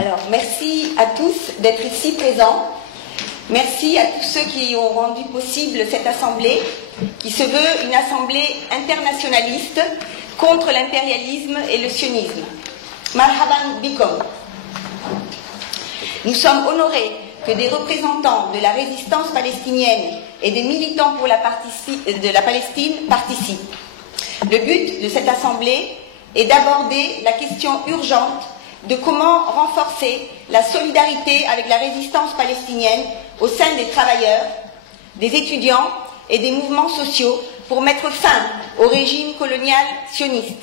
Alors, merci à tous d'être ici présents. Merci à tous ceux qui ont rendu possible cette assemblée, qui se veut une assemblée internationaliste contre l'impérialisme et le sionisme. Marhaban bikom. Nous sommes honorés que des représentants de la résistance palestinienne et des militants pour de la Palestine participent. Le but de cette assemblée est d'aborder la question urgente de comment renforcer la solidarité avec la résistance palestinienne au sein des travailleurs, des étudiants et des mouvements sociaux pour mettre fin au régime colonial sioniste.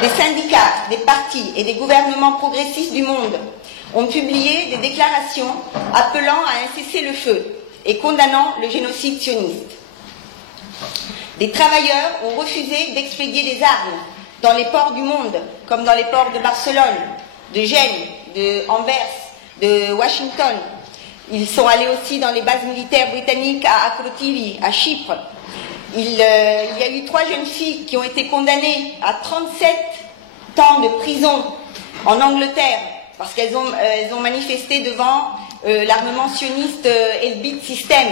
Des syndicats, des partis et des gouvernements progressistes du monde ont publié des déclarations appelant à un cessez-le-feu et condamnant le génocide sioniste. Des travailleurs ont refusé d'expédier des armes dans les ports du monde, comme dans les ports de Barcelone, de Gênes, de Anvers, de Washington. Ils sont allés aussi dans les bases militaires britanniques à Akrotiri, à Chypre. Il y a eu 3 jeunes filles qui ont été condamnées à 37 ans de prison en Angleterre parce qu'elles ont manifesté devant l'armement sioniste Elbit System,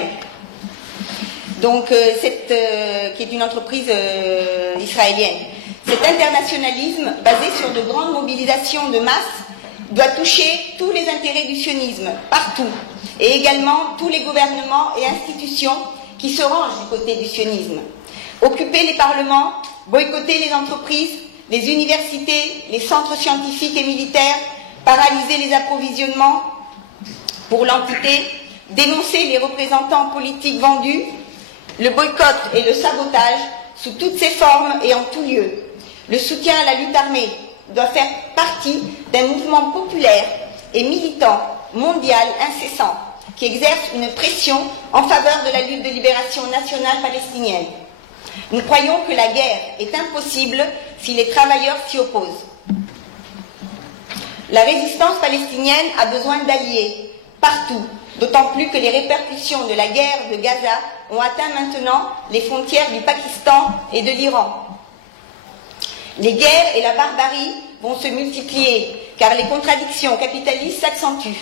donc, qui est une entreprise israélienne. Cet internationalisme, basé sur de grandes mobilisations de masse, doit toucher tous les intérêts du sionisme, partout, et également tous les gouvernements et institutions qui se rangent du côté du sionisme. Occuper les parlements, boycotter les entreprises, les universités, les centres scientifiques et militaires, paralyser les approvisionnements pour l'entité, dénoncer les représentants politiques vendus, le boycott et le sabotage sous toutes ses formes et en tout lieu. Le soutien à la lutte armée doit faire partie d'un mouvement populaire et militant mondial incessant qui exerce une pression en faveur de la lutte de libération nationale palestinienne. Nous croyons que la guerre est impossible si les travailleurs s'y opposent. La résistance palestinienne a besoin d'alliés partout, d'autant plus que les répercussions de la guerre de Gaza ont atteint maintenant les frontières du Pakistan et de l'Iran. Les guerres et la barbarie vont se multiplier, car les contradictions capitalistes s'accentuent.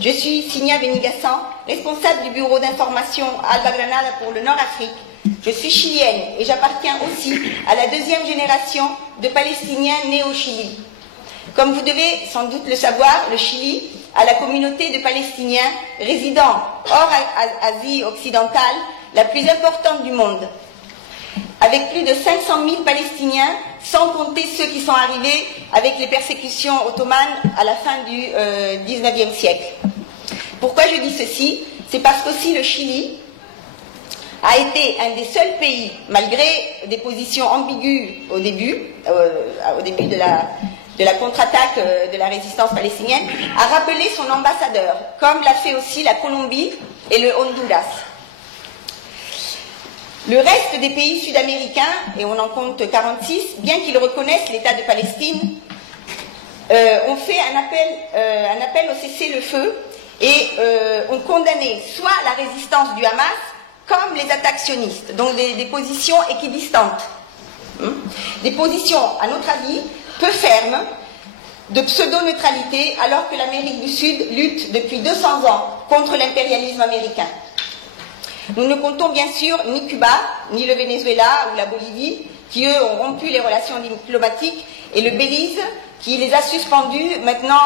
Je suis Signa Benigassan, responsable du bureau d'information Alba Granada pour le Nord-Afrique. Je suis chilienne et j'appartiens aussi à la 2e génération de Palestiniens nés au Chili. Comme vous devez sans doute le savoir, le Chili a la communauté de Palestiniens résidant hors Asie occidentale la plus importante du monde, avec plus de 500 000 Palestiniens, sans compter ceux qui sont arrivés avec les persécutions ottomanes à la fin du XIXe siècle. Pourquoi je dis ceci? C'est parce qu'aussi le Chili a été un des seuls pays, malgré des positions ambiguës au début de la contre-attaque de la résistance palestinienne, à rappeler son ambassadeur, comme l'a fait aussi la Colombie et le Honduras. Le reste des pays sud-américains, et on en compte 46, bien qu'ils reconnaissent l'État de Palestine, ont fait un appel au cessez-le-feu et ont condamné soit la résistance du Hamas, comme les attaques sionistes, donc des positions équidistantes. Des positions, à notre avis, peu fermes, de pseudo-neutralité, alors que l'Amérique du Sud lutte depuis 200 ans contre l'impérialisme américain. Nous ne comptons bien sûr ni Cuba, ni le Venezuela ou la Bolivie, qui eux ont rompu les relations diplomatiques, et le Belize, qui les a suspendus maintenant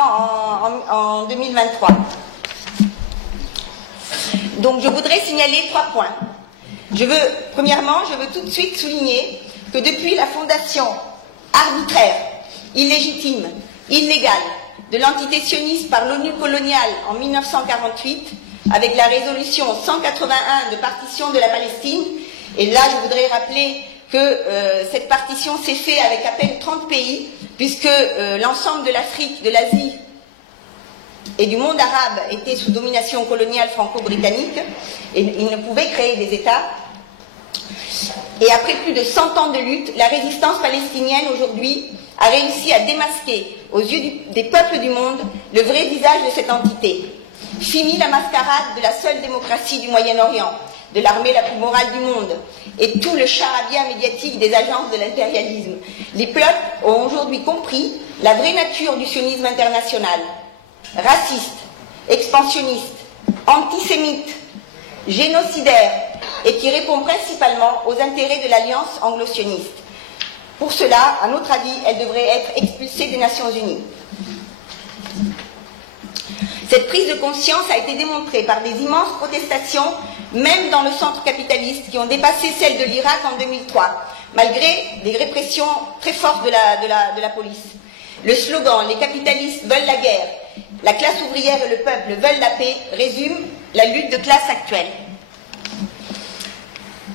en 2023. Donc je voudrais signaler 3 points. Premièrement, je veux tout de suite souligner que depuis la fondation arbitraire, illégitime, illégale de l'entité sioniste par l'ONU coloniale en 1948, avec la résolution 181 de partition de la Palestine, et là je voudrais rappeler que cette partition s'est faite avec à peine 30 pays, puisque l'ensemble de l'Afrique, de l'Asie et du monde arabe était sous domination coloniale franco-britannique, et ils ne pouvaient créer des États. Et après plus de 100 ans de lutte, la résistance palestinienne aujourd'hui a réussi à démasquer aux yeux des peuples du monde le vrai visage de cette entité. Fini la mascarade de la seule démocratie du Moyen-Orient. de l'armée la plus morale du monde et tout le charabia médiatique des agences de l'impérialisme. Les peuples ont aujourd'hui compris la vraie nature du sionisme international. Raciste, expansionniste, antisémite, génocidaire et qui répond principalement aux intérêts de l'alliance anglo-sioniste. Pour cela, à notre avis, elle devrait être expulsée des Nations Unies. Cette prise de conscience a été démontrée par des immenses protestations, même dans le centre capitaliste, qui ont dépassé celles de l'Irak en 2003, malgré des répressions très fortes de la police. Le slogan « Les capitalistes veulent la guerre, la classe ouvrière et le peuple veulent la paix » résume la lutte de classe actuelle.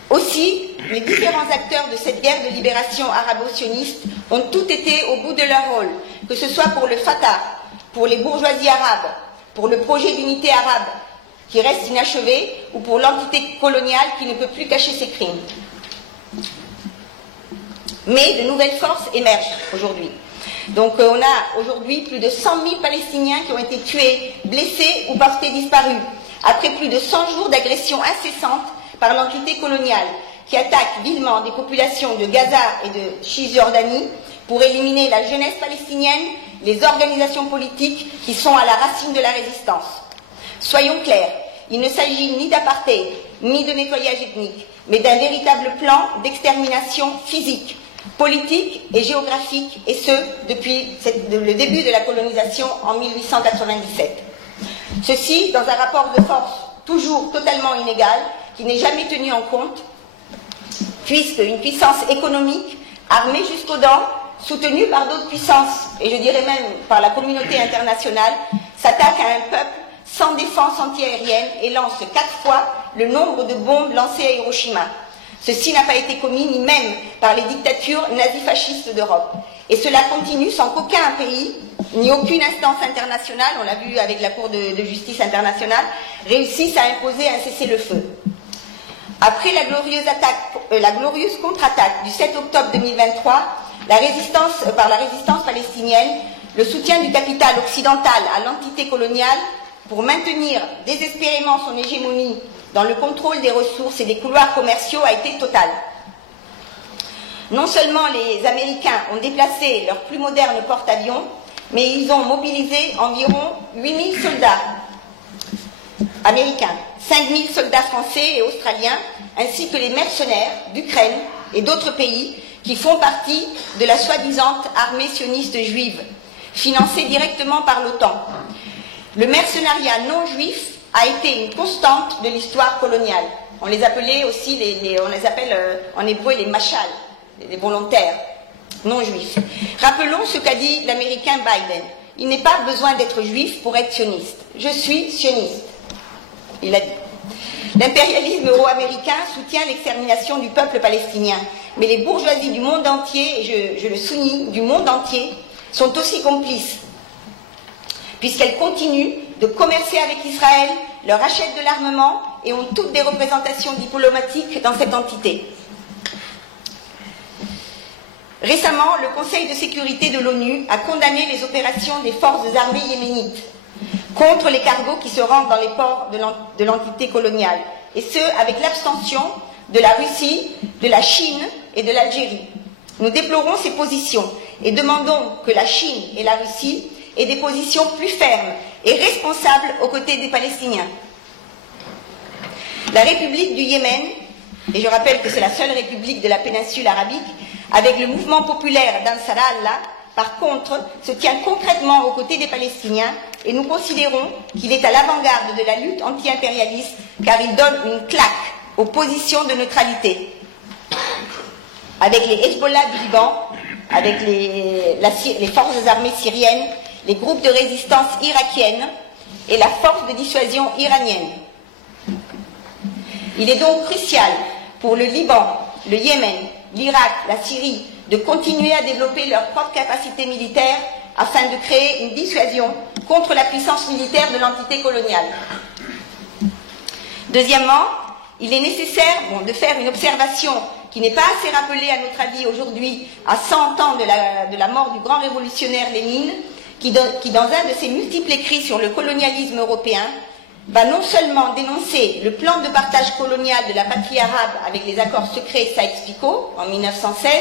Aussi, les différents acteurs de cette guerre de libération arabo-sioniste ont tous été au bout de leur rôle, que ce soit pour le Fatah, pour les bourgeoisies arabes, pour le projet d'unité arabe qui reste inachevé, ou pour l'entité coloniale qui ne peut plus cacher ses crimes. Mais de nouvelles forces émergent aujourd'hui. Donc on a aujourd'hui plus de 100 000 Palestiniens qui ont été tués, blessés ou portés disparus, après plus de 100 jours d'agressions incessantes par l'entité coloniale, qui attaque vivement des populations de Gaza et de Cisjordanie pour éliminer la jeunesse palestinienne, les organisations politiques qui sont à la racine de la résistance. Soyons clairs, il ne s'agit ni d'apartheid, ni de nettoyage ethnique, mais d'un véritable plan d'extermination physique, politique et géographique, et ce, depuis le début de la colonisation en 1897. Ceci dans un rapport de force toujours totalement inégal, qui n'est jamais tenu en compte, puisque une puissance économique, armée jusqu'aux dents, soutenue par d'autres puissances, et je dirais même par la communauté internationale, s'attaque à un peuple sans défense antiaérienne et lance 4 fois le nombre de bombes lancées à Hiroshima. Ceci n'a pas été commis ni même par les dictatures nazifascistes d'Europe. Et cela continue sans qu'aucun pays, ni aucune instance internationale, on l'a vu avec la Cour de justice internationale, réussisse à imposer un cessez-le-feu. Après la glorieuse contre-attaque du 7 octobre 2023, par la résistance palestinienne, le soutien du capital occidental à l'entité coloniale pour maintenir désespérément son hégémonie dans le contrôle des ressources et des couloirs commerciaux a été total. Non seulement les Américains ont déplacé leur plus moderne porte-avions, mais ils ont mobilisé environ 8000 soldats américains, 5000 soldats français et australiens, ainsi que les mercenaires d'Ukraine et d'autres pays qui font partie de la soi-disant armée sioniste juive, financée directement par l'OTAN. Le mercenariat non juif a été une constante de l'histoire coloniale. On les appelait aussi, on les appelle en hébreu les machal, les volontaires non juifs. Rappelons ce qu'a dit l'américain Biden. Il n'est pas besoin d'être juif pour être sioniste. Je suis sioniste. Il a dit. L'impérialisme euro-américain soutient l'extermination du peuple palestinien, mais les bourgeoisies du monde entier, et je le souligne, du monde entier, sont aussi complices, puisqu'elles continuent de commercer avec Israël, leur achètent de l'armement et ont toutes des représentations diplomatiques dans cette entité. Récemment, le Conseil de sécurité de l'ONU a condamné les opérations des forces armées yéménites contre les cargos qui se rendent dans les ports de l'entité coloniale, et ce, avec l'abstention de la Russie, de la Chine et de l'Algérie. Nous déplorons ces positions et demandons que la Chine et la Russie aient des positions plus fermes et responsables aux côtés des Palestiniens. La République du Yémen, et je rappelle que c'est la seule république de la péninsule arabique, avec le mouvement populaire d'Ansar Allah, par contre, se tient concrètement aux côtés des Palestiniens, et nous considérons qu'il est à l'avant-garde de la lutte anti-impérialiste, car il donne une claque aux positions de neutralité. Avec les Hezbollah du Liban, avec les forces armées syriennes, les groupes de résistance irakiennes et la force de dissuasion iranienne. Il est donc crucial pour le Liban, le Yémen, l'Irak, la Syrie, de continuer à développer leurs propres capacités militaires afin de créer une dissuasion contre la puissance militaire de l'entité coloniale. Deuxièmement, il est nécessaire de faire une observation qui n'est pas assez rappelée à notre avis aujourd'hui, à 100 ans de la mort du grand révolutionnaire Lénine, qui dans un de ses multiples écrits sur le colonialisme européen, va non seulement dénoncer le plan de partage colonial de la patrie arabe avec les accords secrets Sykes-Picot en 1916,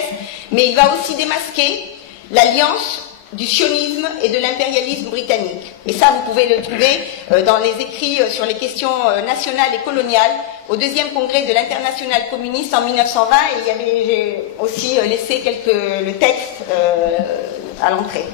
mais il va aussi démasquer l'alliance du sionisme et de l'impérialisme britannique. Et ça, vous pouvez le trouver dans les écrits sur les questions nationales et coloniales au deuxième congrès de l'Internationale communiste en 1920, et j'ai aussi laissé le texte à l'entrée.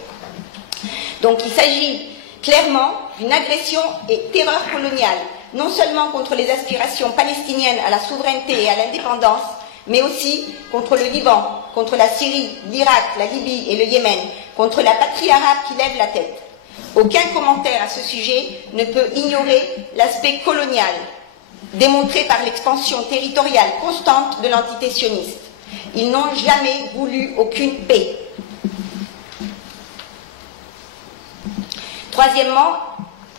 Donc il s'agit clairement d'une agression et terreur coloniale, non seulement contre les aspirations palestiniennes à la souveraineté et à l'indépendance, mais aussi contre le Liban, contre la Syrie, l'Irak, la Libye et le Yémen, contre la patrie arabe qui lève la tête. Aucun commentaire à ce sujet ne peut ignorer l'aspect colonial, démontré par l'expansion territoriale constante de l'entité sioniste. Ils n'ont jamais voulu aucune paix. Troisièmement,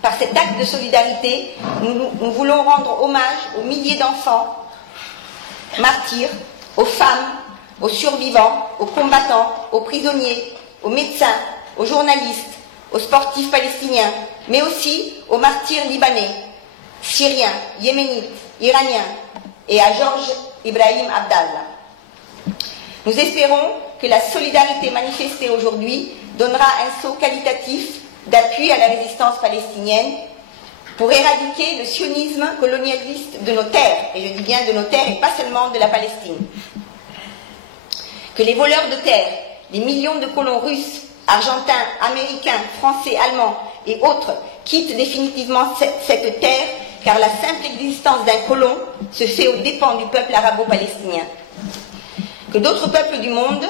par cet acte de solidarité, nous voulons rendre hommage aux milliers d'enfants martyrs, aux femmes, aux survivants, aux combattants, aux prisonniers, aux médecins, aux journalistes, aux sportifs palestiniens, mais aussi aux martyrs libanais, syriens, yéménites, iraniens et à Georges Ibrahim Abdallah. Nous espérons que la solidarité manifestée aujourd'hui donnera un saut qualitatif d'appui à la résistance palestinienne pour éradiquer le sionisme colonialiste de nos terres, et je dis bien de nos terres et pas seulement de la Palestine. Que les voleurs de terre, les millions de colons russes, argentins, américains, français, allemands et autres quittent définitivement cette terre, car la simple existence d'un colon se fait aux dépens du peuple arabo-palestinien. Que d'autres peuples du monde,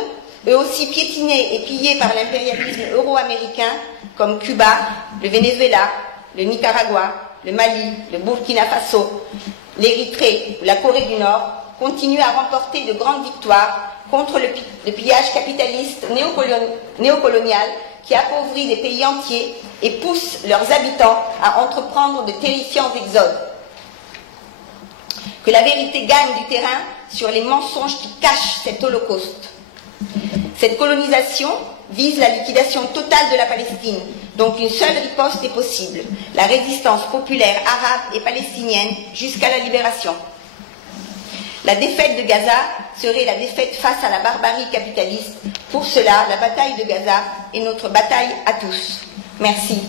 eux aussi piétinés et pillés par l'impérialisme euro-américain, comme Cuba, le Venezuela, le Nicaragua, le Mali, le Burkina Faso, l'Érythrée ou la Corée du Nord, continuent à remporter de grandes victoires contre le pillage capitaliste néocolonial qui appauvrit des pays entiers et pousse leurs habitants à entreprendre de terrifiants exodes. Que la vérité gagne du terrain sur les mensonges qui cachent cet holocauste. Cette colonisation vise la liquidation totale de la Palestine, donc une seule riposte est possible, la résistance populaire arabe et palestinienne jusqu'à la libération. La défaite de Gaza serait la défaite face à la barbarie capitaliste. Pour cela, la bataille de Gaza est notre bataille à tous. Merci.